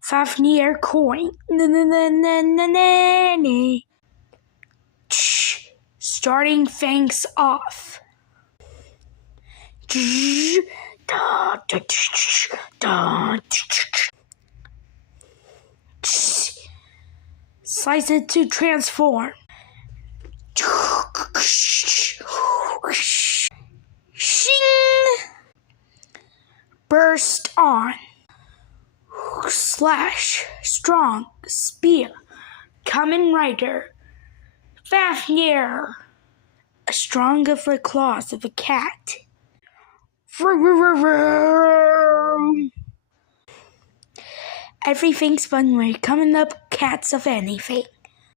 Fafnir coin. Starting fangs off. Slice it to transform. Shing! Burst on. Slash. Strong. Spear. Kamen Rider. Fafnir. Strong of the claws of a cat. Everything's fun when you're coming up cats of anything.